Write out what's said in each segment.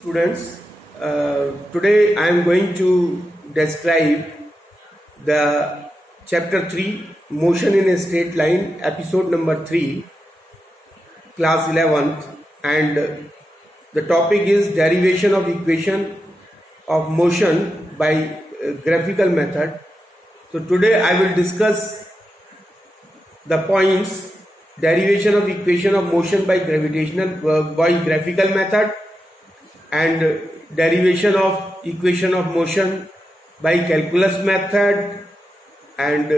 Students, today I am going to describe the chapter 3 motion in a straight line, episode number 3, class 11th, and the topic is derivation of equation of motion by graphical method. So today I will discuss the points derivation of equation of motion by graphical method and derivation of equation of motion by calculus method and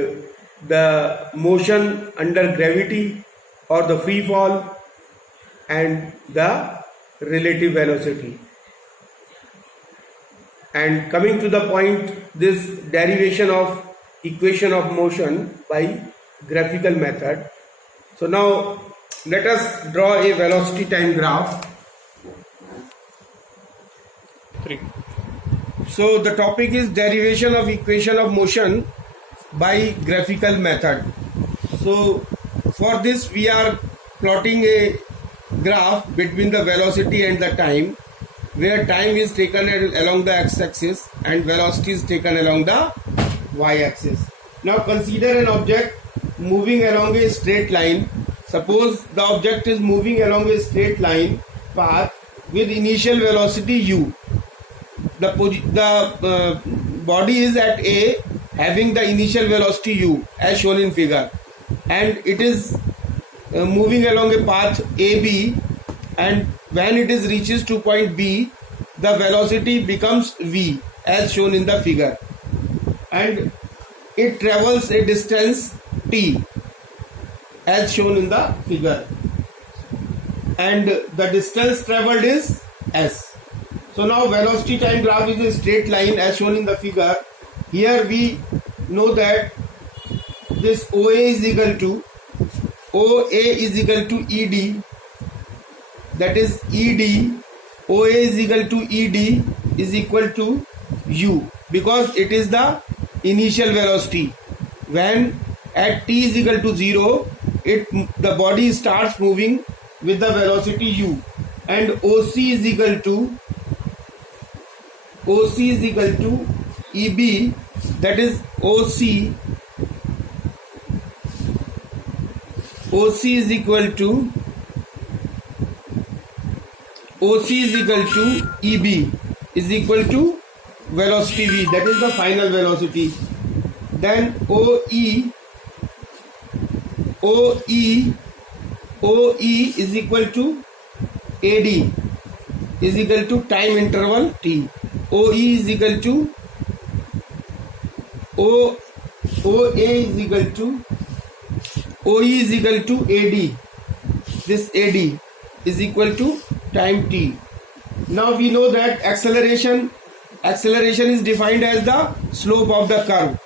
the motion under gravity or the free fall and the relative velocity. And coming to the point, this derivation of equation of motion by graphical method. So now let us draw a velocity time graph. So the topic is derivation of equation of motion by graphical method. So for this we are plotting a graph between the velocity and the time, where time is taken along the x-axis and velocity is taken along the y-axis. Now consider an object moving along a straight line. Suppose the object is moving along a straight line path with initial velocity u. The body is at A, having the initial velocity u as shown in figure, and it is moving along a path AB, and when it is reaches to point B, the velocity becomes v as shown in the figure, and it travels a distance t as shown in the figure, and the distance traveled is s. So now velocity time graph is a straight line as shown in the figure. Here we know that this OA is equal to ED, that is ED, OA is equal to ED is equal to U, because it is the initial velocity. When at t is equal to 0, the body starts moving with the velocity u, and OC is equal to EB, that is OC is equal to EB is equal to velocity v, that is the final velocity. Then OE is equal to AD is equal to time interval t. OE is equal to OE is equal to AD. This AD is equal to time t. Now we know that acceleration is defined as the slope of the curve,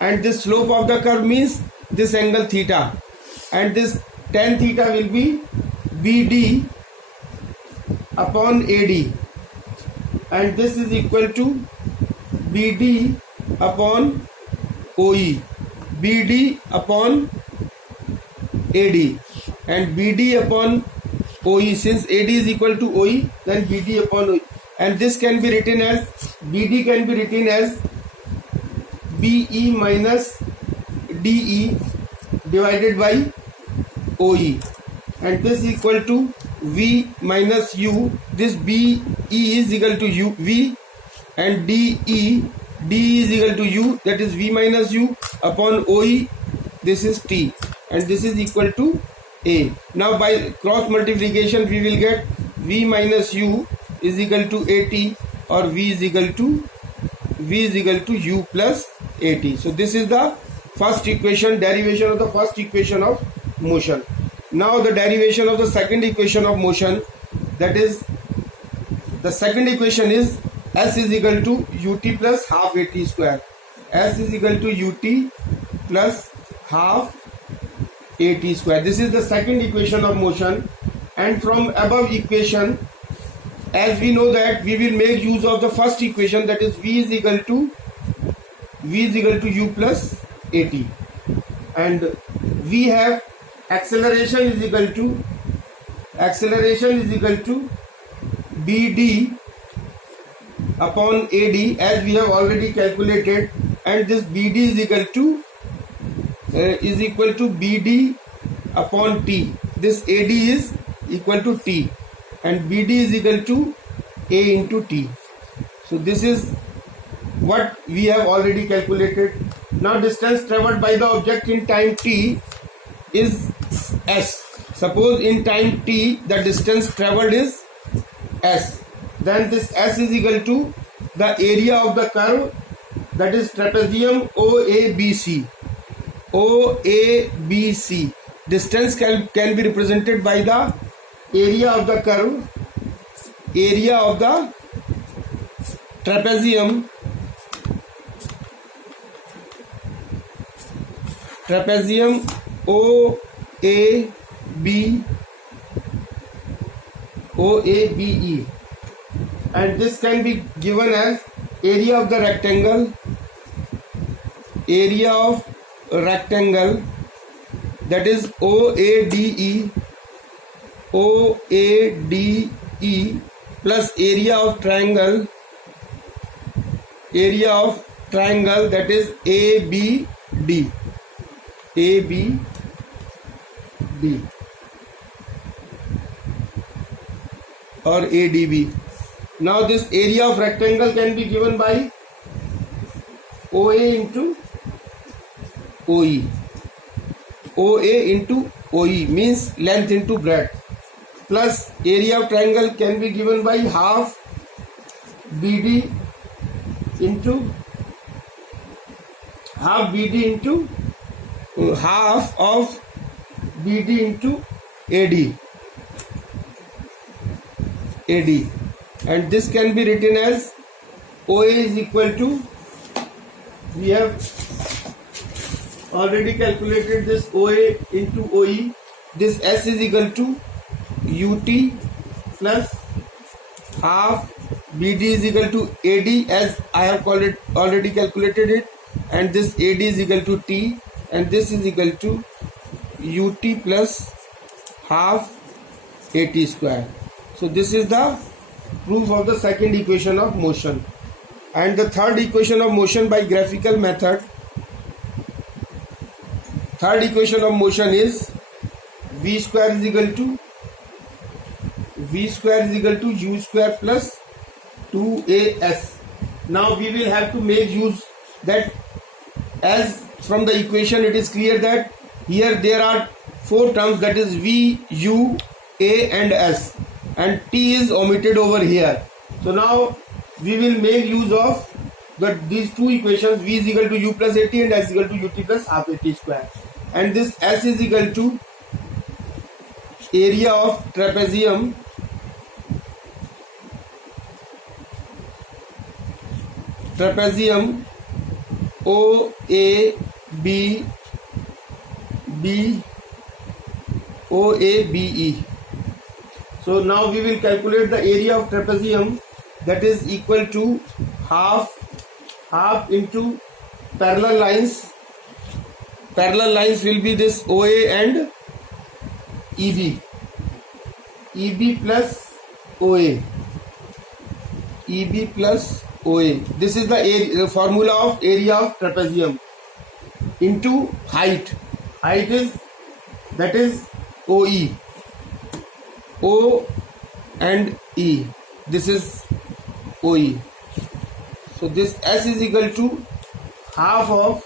and this slope of the curve means this angle theta, and this tan theta will be BD upon AD, and this is equal to BD upon OE, BD upon AD, and BD upon OE. Since AD is equal to OE, then BD upon OE, and this can be written as BD can be written as BE minus DE divided by OE, and this is equal to V minus U. This BE is equal to U V, and DE is equal to U, that is V minus U upon OE. This is T, and this is equal to A. Now by cross multiplication we will get V minus U is equal to AT, or V is equal to U plus AT. So this is the first equation, derivation of the first equation of motion. Now the derivation of the second equation of motion, that is the second equation is S is equal to ut plus half AT square. S is equal to ut plus half AT square. This is the second equation of motion, and from above equation, as we know that we will make use of the first equation, that is V is equal to U plus AT, and we have acceleration is equal to BD upon AD as we have already calculated, and this BD is equal to BD upon T. This AD is equal to T and BD is equal to A into T. So this is what we have already calculated. Now distance traveled by the object in time T is S. Suppose in time T the distance traveled is S. Then this S is equal to the area of the curve, that is trapezium OABC. OABC. Distance can be represented by the area of the curve, area of the trapezium, OABE, and this can be given as area of the rectangle, that is OADE plus area of triangle, that is ABD or ADB. Now this area of rectangle can be given by OA into OE. OA into OE means length into breadth, plus area of triangle can be given by half BD into half of BD into AD, and this can be written as OA is equal to, we have already calculated this OA into OE, this S is equal to UT plus half BD is equal to AD as I have already calculated it, and this AD is equal to T, and this is equal to UT plus half AT square. So this is the proof of the second equation of motion. And the third equation of motion by graphical method. Third equation of motion is V square is equal to U square plus 2AS. Now we will have to make use that, as from the equation it is clear that here there are four terms, that is V, U, A and S, and T is omitted over here. So now we will make use of these two equations, V is equal to U plus AT and S is equal to UT plus half AT square, and this S is equal to area of trapezium OABE. So now we will calculate the area of trapezium, that is equal to half into parallel lines. Parallel lines will be this OA and EB plus OA. This is the formula of area of trapezium into height. Height is, that is OE. O and E. This is OE. So this S is equal to half of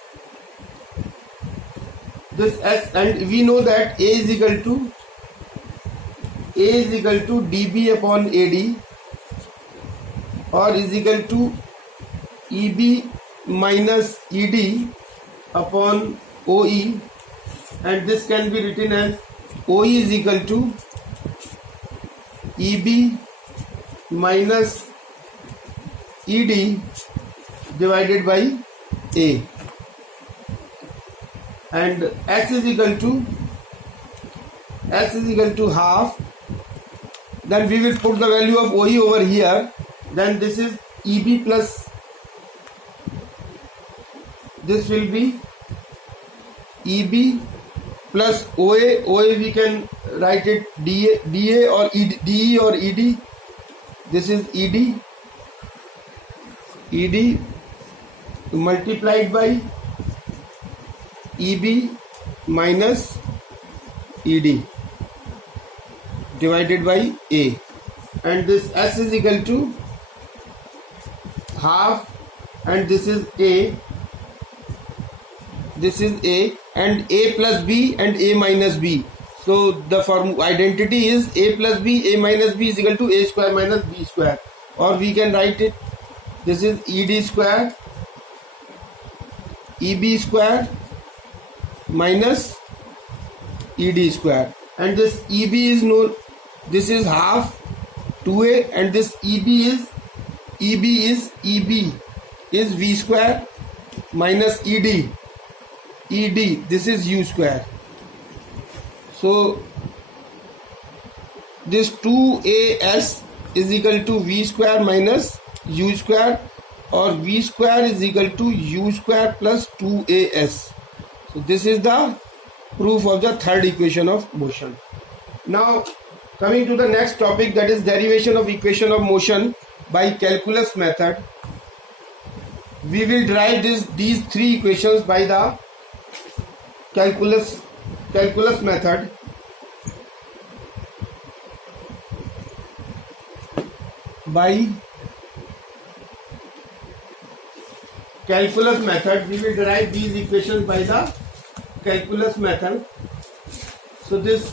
this S, and we know that A is equal to dB upon AD, or is equal to EB minus ED upon OE, and this can be written as OE is equal to EB minus ED divided by A, and S is equal to half. Then we will put the value of OE over here. Then this is EB plus, this will be EB plus OA. OA we can write it DA or DE or ED. This is ED ED multiplied by EB minus ED divided by A, and this S is equal to half, and this is A, and A plus B and A minus B. So the form identity is A plus B, A minus B is equal to A square minus B square, or we can write it, this is ED square EB square minus ED square, and this EB is known, this is half 2A, and this EB is V square minus ED, this is U square. So this 2AS is equal to V square minus U square, or V square is equal to U square plus 2AS. So this is the proof of the third equation of motion. Now coming to the next topic, that is derivation of equation of motion by calculus method. We will derive these three equations by the calculus method. By calculus method, we will derive these equations by the calculus method. So this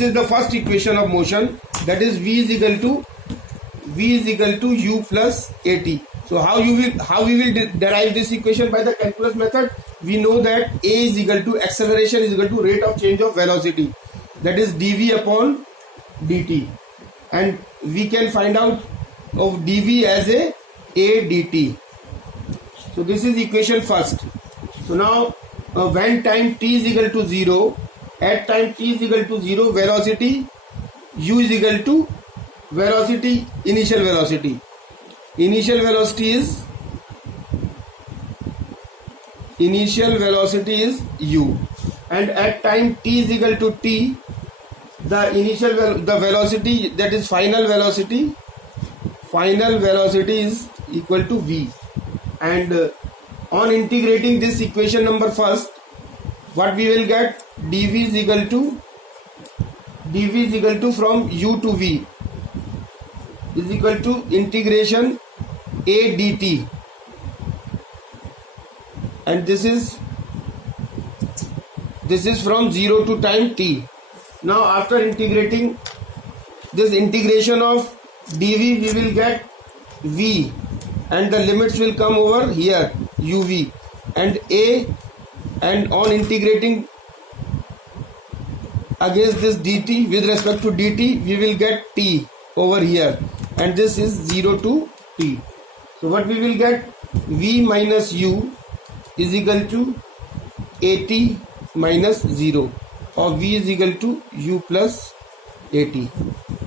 is the first equation of motion, that is V is equal to U plus AT. So how we will derive this equation by the calculus method? We know that A is equal to acceleration is equal to rate of change of velocity, that is dV upon dt, and we can find out of dV as a dt. So this is equation first. So now when time t is equal to 0, at time t is equal to 0, velocity u is equal to velocity, initial velocity is u, and at time t is equal to t, the velocity, that is final velocity is equal to v. And on integrating this equation number first, what we will get, dV is equal to from u to v is equal to integration a dt, and this is from 0 to time t. Now after integrating this integration of dV, we will get v, and the limits will come over here, uv and a, and on integrating against this dt with respect to dt, we will get t over here, and this is 0 to t. So what we will get, v minus u is equal to at minus 0, or v is equal to u plus at.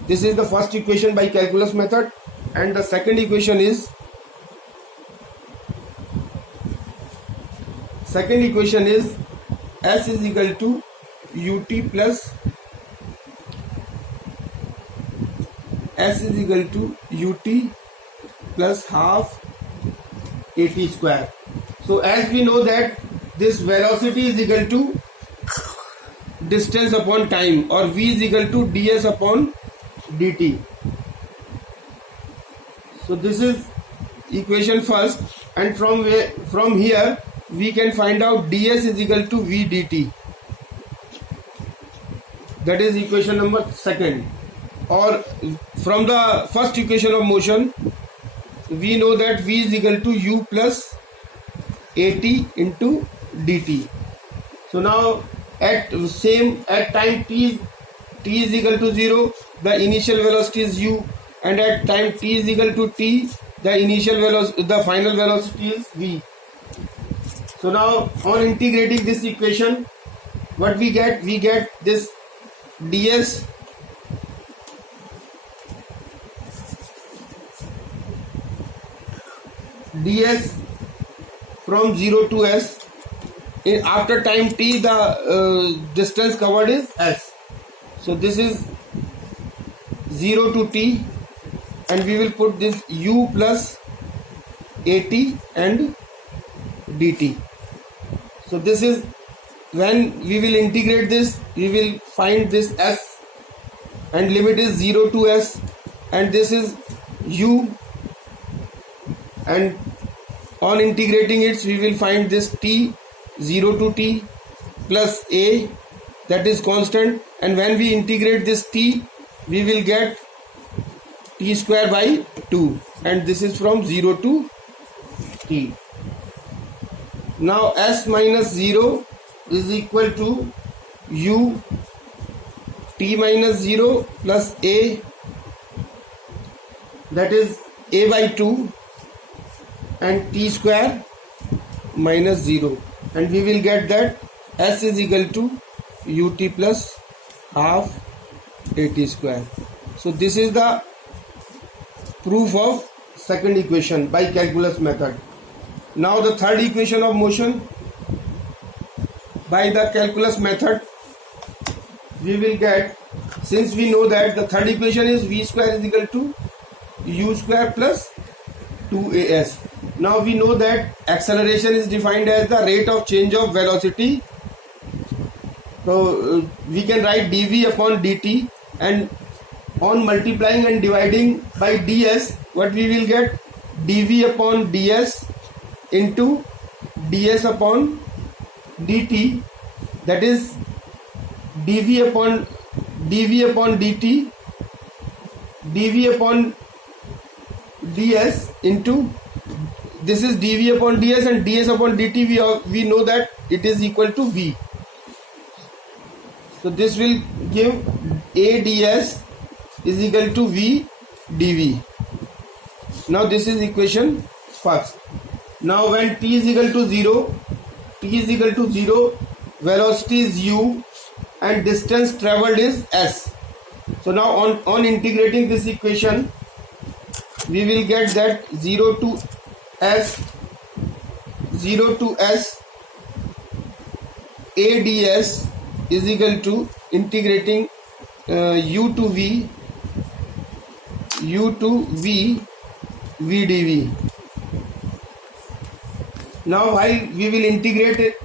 This is the first equation by calculus method, and the second equation is S is equal to ut plus half at square. So as we know that this velocity is equal to distance upon time, or v is equal to ds upon dt. So this is equation first, and from here we can find out ds is equal to v dt. That is equation number second. Or from the first equation of motion, we know that v is equal to u plus at into dt. So now at time t is equal to 0, the initial velocity is u, and at time t is equal to t, the final velocity is v. So now on integrating this equation, what we get this ds from 0 to s. After time t, the distance covered is s. So this is 0 to t, and we will put this u plus AT and DT. So this is when we will integrate this, we will find this S and limit is 0 to S, and this is U, and on integrating it we will find this T 0 to T plus A, that is constant, and when we integrate this T we will get T square by 2, and this is from 0 to T. Now S minus 0 is equal to U T minus 0 plus A, that is A by 2, and T square minus 0, and we will get that S is equal to UT plus half AT square. So this is the proof of second equation by calculus method. Now the third equation of motion by the calculus method, we will get, since we know that the third equation is V square is equal to U square plus 2AS. Now we know that acceleration is defined as the rate of change of velocity. So we can write dV upon dt, and on multiplying and dividing by ds, what we will get, dV upon ds into ds upon dt, that is dV upon dt, dV upon ds into, this is dV upon ds, and ds upon dt we know that it is equal to V. So this will give A ds is equal to V dV. Now this is equation first. Now when t is equal to 0, velocity is u and distance traveled is s. So now on integrating this equation, we will get that 0 to s A ds is equal to integrating u to v v dv. Now while we will integrate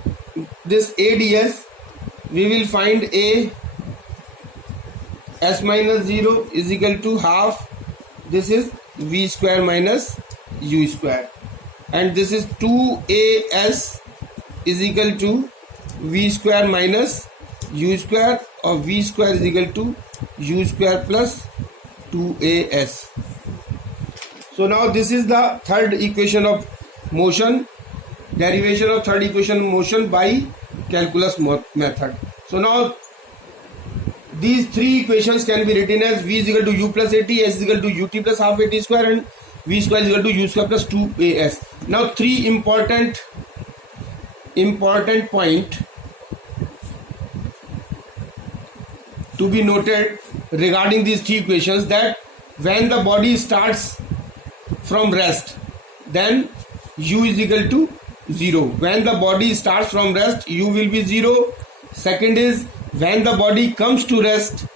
this A ds, we will find A s minus 0 is equal to half, this is v square minus u square, and this is 2as is equal to v square minus u square, or v square is equal to u square plus 2as. So now this is the third equation of motion, derivation of third equation of motion by calculus method. So now these three equations can be written as v is equal to u plus at, s is equal to ut plus half at square, and v square is equal to u square plus 2as. Now three important point to be noted regarding these three equations, that when the body starts from rest, then u is equal to 0. When the body starts from rest, u will be 0. Second is when the body comes to rest,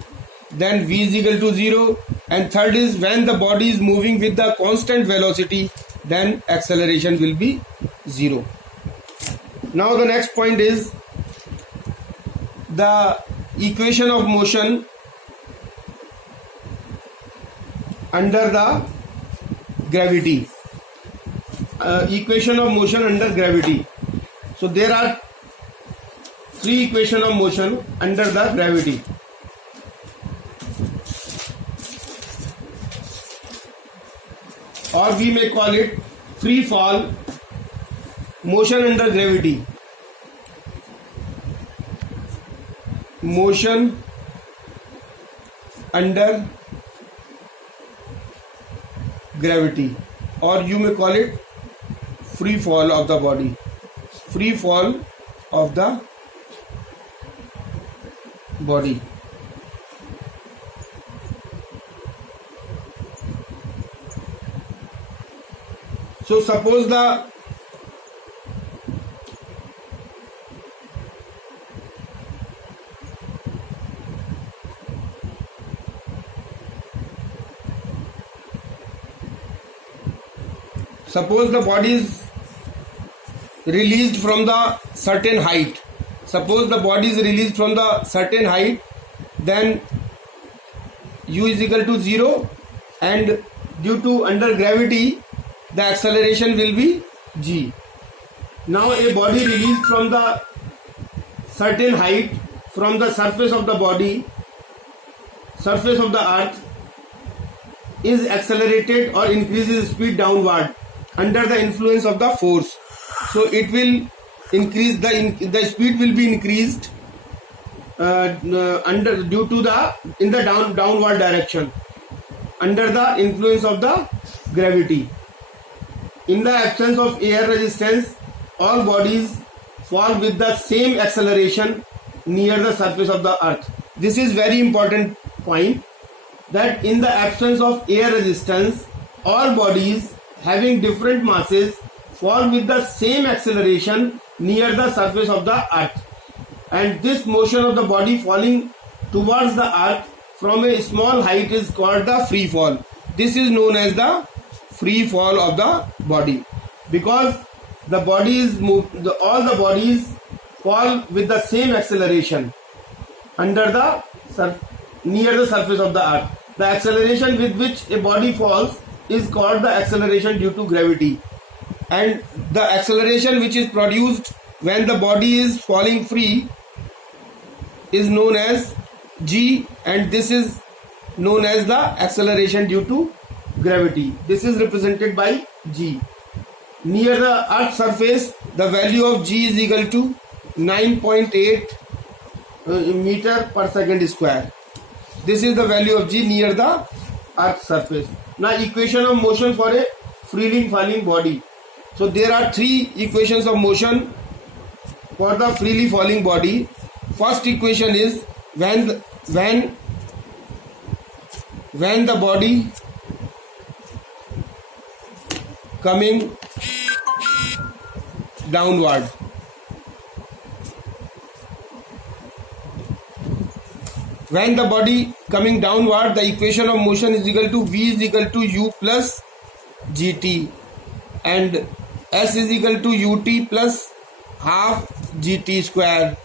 then v is equal to 0. And third is when the body is moving with the constant velocity, then acceleration will be 0. Now the next point is the equation of motion under the gravity. Equation of motion under gravity. So there are three equations of motion under the gravity. Or we may call it free fall motion under gravity. Motion under gravity, or you may call it free fall of the body. Free fall of the body. So suppose suppose the body is released from the certain height. Suppose the body is released from the certain height, then u is equal to 0, and due to under gravity the acceleration will be g. Now a body released from the certain height from the surface of the body, surface of the earth, is accelerated or increases speed downward under the influence of the force. So it will increase, the speed will be increased under due to the in the downward direction under the influence of the gravity. In the absence of air resistance, all bodies fall with the same acceleration near the surface of the earth. This is very important point, that in the absence of air resistance, all bodies having different masses fall with the same acceleration near the surface of the earth. And this motion of the body falling towards the earth from a small height is called the free fall. This is known as the free fall of the body, because the body is all the bodies fall with the same acceleration under the near the surface of the earth. The acceleration with which a body falls is called the acceleration due to gravity, and the acceleration which is produced when the body is falling free is known as g, and this is known as the acceleration due to gravity. This is represented by g. Near the earth's surface, the value of g is equal to 9.8 meter per second square. This is the value of g near the earth's surface. Now equation of motion for a freely falling body. So there are three equations of motion for the freely falling body. First equation is when the body coming downward, when the body coming downward, the equation of motion is equal to v is equal to u plus gt, and s is equal to ut plus half gt square.